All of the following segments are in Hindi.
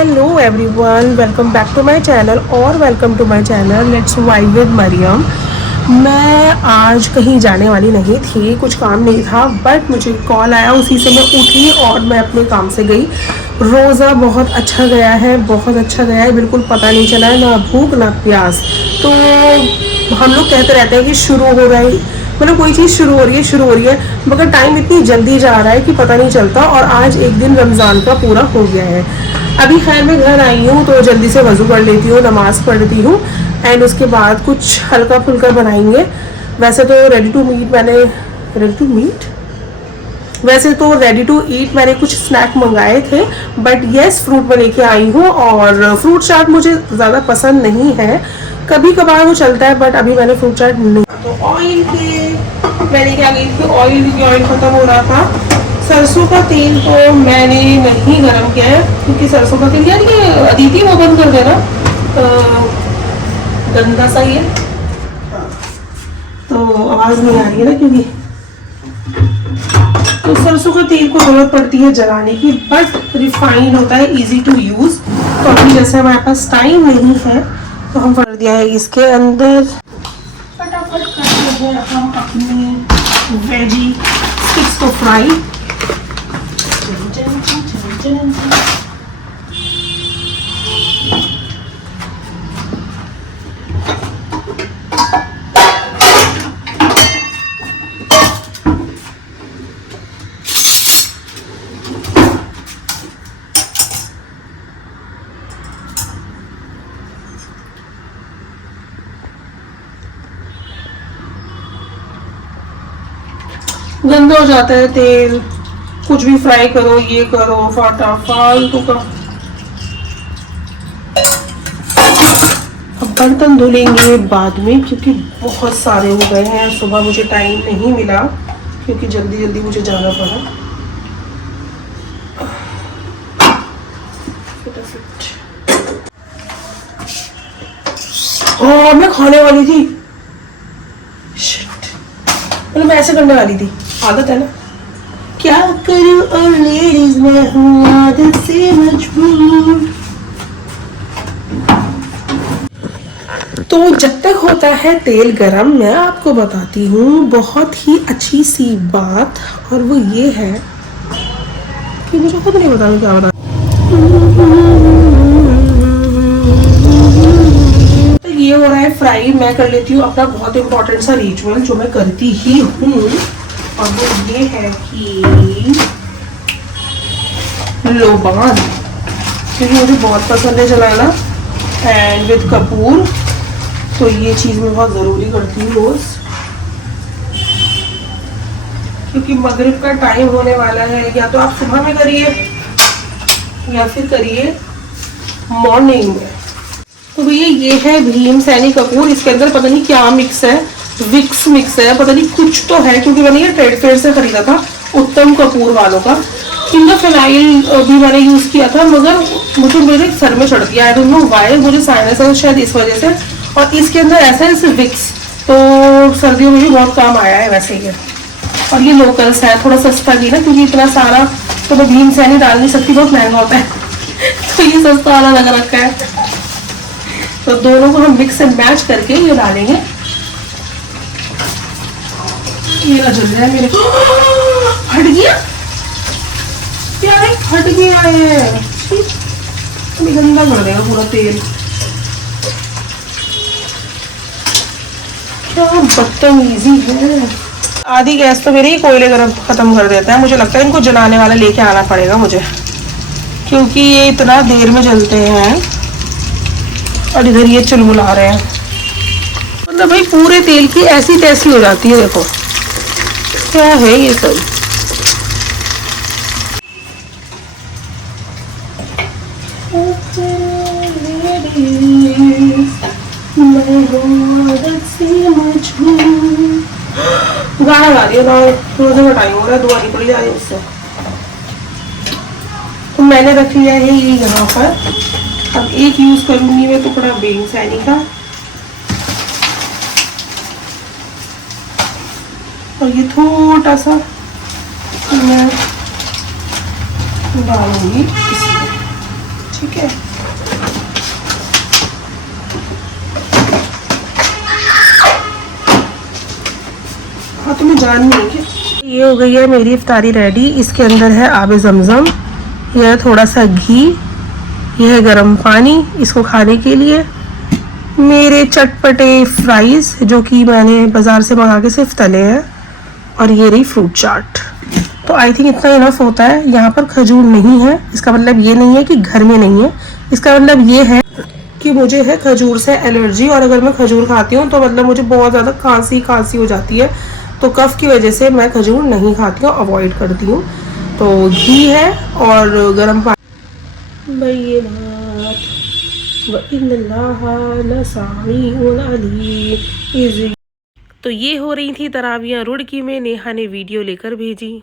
Hello everyone, welcome back to my channel और welcome to my channel let's vibe with Maryam. मैं आज कहीं जाने वाली नहीं थी, कुछ काम नहीं था, बट मुझे कॉल आया, उसी से मैं उठी और मैं अपने काम से गई। रोज़ा बहुत अच्छा गया है, बहुत अच्छा गया है, बिल्कुल पता नहीं चला है, ना भूख ना प्यास। तो हम लोग कहते रहते हैं कि शुरू हो रहा है, मतलब कोई चीज़ शुरू हो रही है, मगर टाइम इतनी जल्दी जा रहा है कि पता नहीं चलता। और आज एक दिन रमज़ान का पूरा हो गया है। अभी खैर मैं घर आई हूँ तो जल्दी से वज़ू कर लेती हूँ, नमाज़ पढ़ती हूँ एंड उसके बाद कुछ हल्का फुल्का बनाएंगे। वैसे तो वैसे तो रेडी टू ईट मैंने कुछ स्नैक मंगाए थे, बट येस फ्रूट में लेके आई हूँ। और फ्रूट चाट मुझे ज़्यादा पसंद नहीं है, कभी कभार वो चलता है, बट अभी मैंने फ्रूट चाट नहीं। तो ऑयल के मैंने क्या की थी, ऑयल ख़त्म हो रहा था। सरसों का तेल तो मैंने नहीं गरम किया है, क्योंकि सरसों का तेल यार ये अदिति वो बंद कर देना, गंदा सा ही है तो आवाज़ नहीं आ रही है ना, क्योंकि तो सरसों का तेल को जरूरत पड़ती है जलाने की, बट रिफाइंड होता है, इजी टू यूज़। तो अभी जैसे हमारे पास टाइम नहीं है तो हम कर दिया है इसके अंदर। फटाफट करते हैं हम अपने वेजी स्टिक्स को फ्राई। गंदा हो जाता है तेल, कुछ भी फ्राई करो, ये करो, फालतू का। अब बर्तन धुलेंगे बाद में, क्योंकि बहुत सारे हो गए हैं। सुबह मुझे टाइम नहीं मिला क्योंकि जल्दी जल्दी मुझे जाना पड़ा। हाँ, मैं खाने वाली थी, मतलब मैं ऐसे करने वाली थी, आदत है ना। क्या करूं और लेडीज में हूँ आदत से मजबूर। तो जब तक होता है तेल गरम, मैं आपको बताती हूँ बहुत ही अच्छी सी बात, और वो ये है कि मुझे खुद नहीं पता क्या बता। तो ये हो रहा है फ्राई, मैं कर लेती हूँ अपना बहुत इंपॉर्टेंट सा रिचुअल जो मैं करती ही हूँ, और वो ये है कि लोबान, क्योंकि मुझे बहुत पसंद है जलाना एंड विद कपूर, तो ये चीज़ मैं बहुत ज़रूरी करती हूँ रोज़। क्योंकि मगरिब का टाइम होने वाला है, या तो आप सुबह में करिए या फिर करिए मॉर्निंग में। तो भैया ये है भीम सैनी कपूर, इसके अंदर पता नहीं क्या मिक्स है, विक्स मिक्स है, पता नहीं कुछ तो है, क्योंकि मैंने ये ट्रेड फेयर से खरीदा था उत्तम कपूर वालों का। इनका फिनाइल भी मैंने यूज़ किया था, मगर मुझे मेरे सर में चढ़ गया, आई डोंट नो व्हाई, मुझे साइनस है शायद इस वजह से। और इसके अंदर ऐसा है सिर्फ विक्स, तो सर्दियों में भी बहुत काम आया है वैसे ही। और ये लोकल्स है, थोड़ा सस्ता भी ना, क्योंकि इतना सारा तो मैं भीम सैनी डाल नहीं सकती, बहुत महंगा होता है तो ये सस्ता वाला लग रखा है। तो दोनों को हम मिक्स एंड मैच करके ये डालेंगे। ये ना जल जाए मेरे, फट गया प्यारे, फट गया है, गंदा कर देगा पूरा तेल। क्या बदतमीजी है। आधी गैस तो मेरी ही कोयले गरम खत्म कर देता है। मुझे लगता है इनको जलाने वाला लेके आना पड़ेगा मुझे, क्योंकि ये इतना देर में जलते हैं और इधर ये चुलबुला रहे हैं। मतलब भाई पूरे तेल की ऐसी तैसी हो जाती है, देखो क्या है ये सब। गाना गा रही है, रोजे का टाइम हो रहा है, दुआ निकल जा रही है उससे। तो मैंने रख लिया है ये यहाँ पर। अब एक यूज करूंगी मैं टुकड़ा भीम सैनी का, और ये थोड़ा सा मैं डालूंगी इसमें। ठीक है। हाँ तुम्हें जाननी है क्या? ये हो गई है मेरी इफ्तारी रेडी। इसके अंदर है आबे ज़मज़म, यह है थोड़ा सा घी, यह है गर्म पानी इसको खाने के लिए, मेरे चटपटे फ्राइज़ जो कि मैंने बाज़ार से मंगा के सिर्फ तले हैं, और ये रही फ्रूट चाट। तो आई थिंक इतना इनफ होता है। यहाँ पर खजूर नहीं है, इसका मतलब ये नहीं है कि घर में नहीं है, इसका मतलब ये है कि मुझे है खजूर से एलर्जी, और अगर मैं खजूर खाती हूँ तो मतलब मुझे बहुत ज़्यादा खांसी हो जाती है, तो कफ की वजह से मैं खजूर नहीं खाती हूँ, अवॉइड करती हूँ। तो घी है और गर्म पानी। तो ये हो रही थी तरावियाँ रुड़की में। नेहा ने वीडियो लेकर भेजी।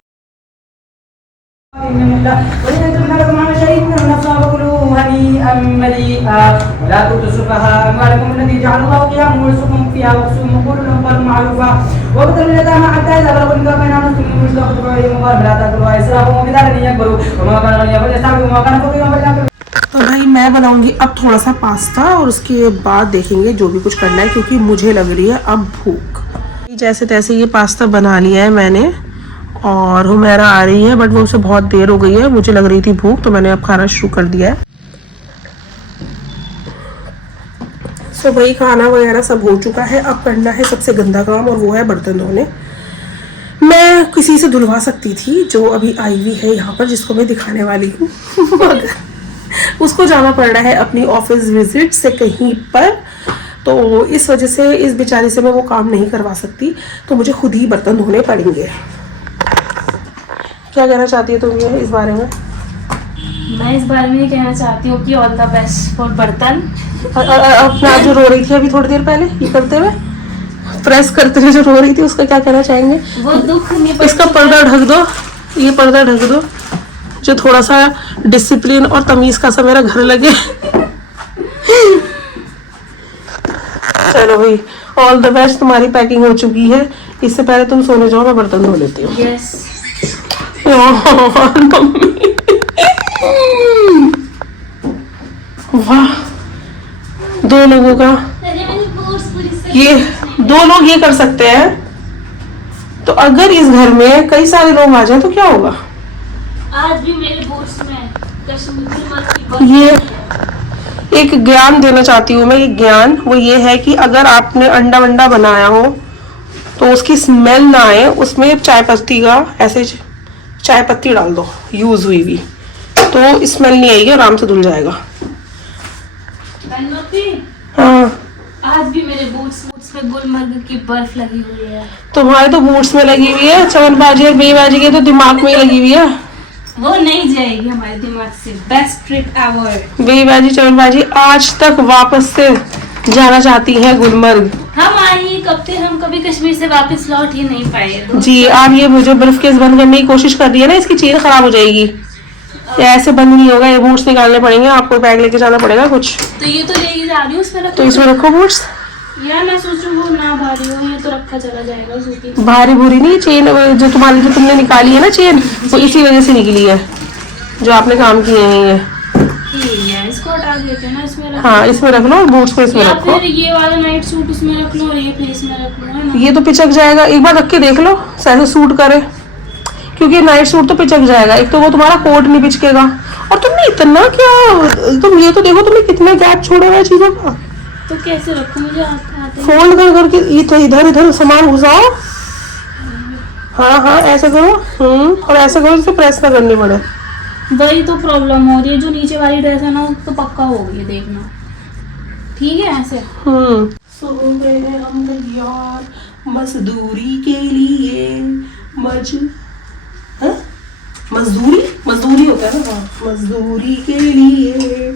तो भाई मैं बनाऊंगी अब थोड़ा सा पास्ता, और उसके बाद देखेंगे जो भी कुछ करना है, क्योंकि मुझे लग रही है अब भूख। जैसे तैसे ये पास्ता बना लिया है मैंने, और हुमैरा आ रही है, बट वो उसे बहुत देर हो गई है, मुझे लग रही थी भूख, तो मैंने अब खाना शुरू कर दिया है। सो भाई खाना वगैरह सब हो चुका है, अब करना है सबसे गंदा काम, और वो है बर्तन धोने। मैं किसी से धुलवा सकती थी जो अभी आई हुई है यहाँ पर, जिसको मैं दिखाने वाली हूँ मगर उसको जाना पड़ रहा है अपनी ऑफिस विजिट से कहीं पर, तो इस वजह से इस बेचारी से मैं वो काम नहीं करवा सकती, तो मुझे खुद ही बर्तन धोने पड़ेंगे। क्या कहना चाहती है तुम ये इस बारे में? मैं इस बारे में ये कहना चाहती हूँ कि ऑल द बेस्ट फॉर बर्तन। अपना जो रो रही थी अभी थोड़ी देर पहले ये करते हुए, प्रेस करते हुए जो रो रही थी, उसका क्या कहना चाहेंगे? वो दुख नहीं, इसका पर्दा ढक दो, ये पर्दा ढक दो, जो थोड़ा सा डिसिप्लिन और तमीज का सा मेरा घर लगे। चलो भाई ऑल द बेस्ट, तुम्हारी पैकिंग हो चुकी है। इससे पहले तुम सोने जाओ, मैं बर्तन धो लेती हूँ। यस मम्मी वाह, दो लोगों का ये, दो लोग ये कर सकते हैं, तो अगर इस घर में कई सारे लोग आ जाएं तो क्या होगा? आज भी मेरे बोर्ड्स में कश्मीरी ये एक ज्ञान देना चाहती हूँ मैं। ये ज्ञान वो ये है कि अगर आपने अंडा वंडा बनाया हो तो उसकी स्मेल ना आए, उसमें चाय पत्ती का ऐसे चाय पत्ती डाल दो यूज हुई भी, तो स्मेल नहीं आएगी, आराम से धुल जाएगा। हाँ आज भी मेरे बूट्स पे गुलमर्ग की बर्फ लगी हुई है। तुम्हारे तो बूट्स में लगी हुई है, चवनबाजी और बेबाजी के तो दिमाग में ही लगी हुई है। वो नहीं जाएगी हमारे दिमाग से। Best trip ever. बेबाजी चवनबाजी आज तक वापस से जाना चाहती है गुलमर्ग। हम आए कब थे, हम कभी कश्मीर से वापस लौट ही नहीं पाए। जी आप ये जो बर्फ केस बंद करने की कोशिश कर रही है ना, इसकी चेन खराब हो जाएगी, ऐसे बंद नहीं होगा, ये बूट्स निकालने पड़ेंगे, आपको बैग लेके जाना पड़ेगा कुछ। तो ये तो लेके जा रही हूँ, उसमें तो इसमें रखो बूट्स। यार मैं सोचूं वो ना भारी हो, ये तो रखा चला जाएगा क्योंकि भारी भूरी नहीं, चेन जो तुम्हारी जो तुमने निकाली है ना चेन, वो इसी वजह से निकली है, जो आपने काम किए हैं ये। ठीक है, इसको हटा देते हैं ना, इसमें रख। हाँ इसमें रख लो, बूट्स को इसमें रखो। फिर ये वाला नाइट सूट इसमें रख लो और ये फिर इसमें रख लो, है ना? ये तो पिचक जाएगा, एक बार रख के देख लो ऐसे सूट करे, क्योंकि नाइट सूट तो पिचक जाएगा। एक तो वो तुम्हारा कोट नहीं पिचकेगा, और तुमने इतना क्या, तुम ये तो देखो तुमने कितने गैप छोड़े हुए चीजों का। तो कैसे रखूं, मुझे आते फोल्ड कर करके ये तो इधर इधर सामान घुसाओ। हाँ हाँ ऐसे करो, और ऐसे करो जिससे प्रेस ना करनी पड़े। वही तो प्रॉब्लम हो रही है, जो नीचे वाली ड्रेस है ना तो पक्का हो गई है, देखना। ठीक है ऐसे। सो गए हम यार मजदूरी के लिए, मजदूरी होता है ना, मजदूरी के लिए।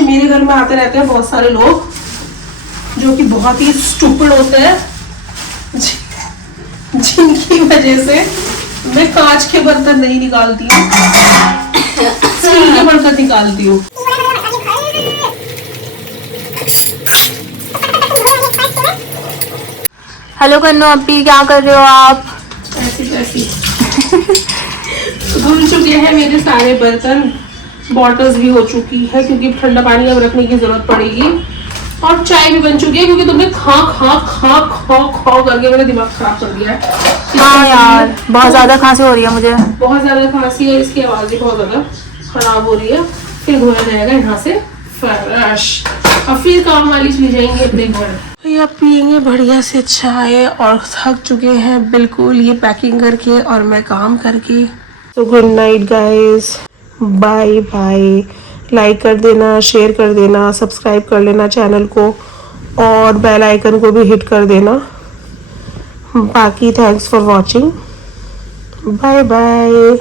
मेरे घर में आते रहते हैं बहुत सारे लोग जो कि बहुत ही स्टूपिड होते हैं, जिनकी वजह से मैं कांच के बर्तन नहीं निकालती हूँ, स्टील के बर्तन निकालती हूँ। हेलो कन्नो, अभी क्या कर रहे हो आप? ऐसी धुल चुकी चुके हैं मेरे सारे बर्तन, बॉटल्स भी हो चुकी है क्योंकि ठंडा पानी अब रखने की जरूरत पड़ेगी, और चाय भी बन चुकी है क्योंकि तुमने खा खा खा खा खा करके मेरा दिमाग खराब कर दिया है। हाँ यार बहुत ज्यादा खांसी हो रही है मुझे। बहुत ज्यादा खांसी है, इसकी आवाज भी बहुत ज्यादा खराब हो रही है। फिर धोया जाएगा यहाँ से फ्रेश, और फिर काम वाली चली जाएंगे अपने घर। भैया पियेंगे बढ़िया से चाय, और थक चुके हैं बिल्कुल ये पैकिंग करके और मैं काम करके। तो good night guys, bye bye. Like कर देना, शेयर कर देना, सब्सक्राइब कर लेना चैनल को, और बेल आइकन को भी हिट कर देना। बाकी thanks for watching, bye bye.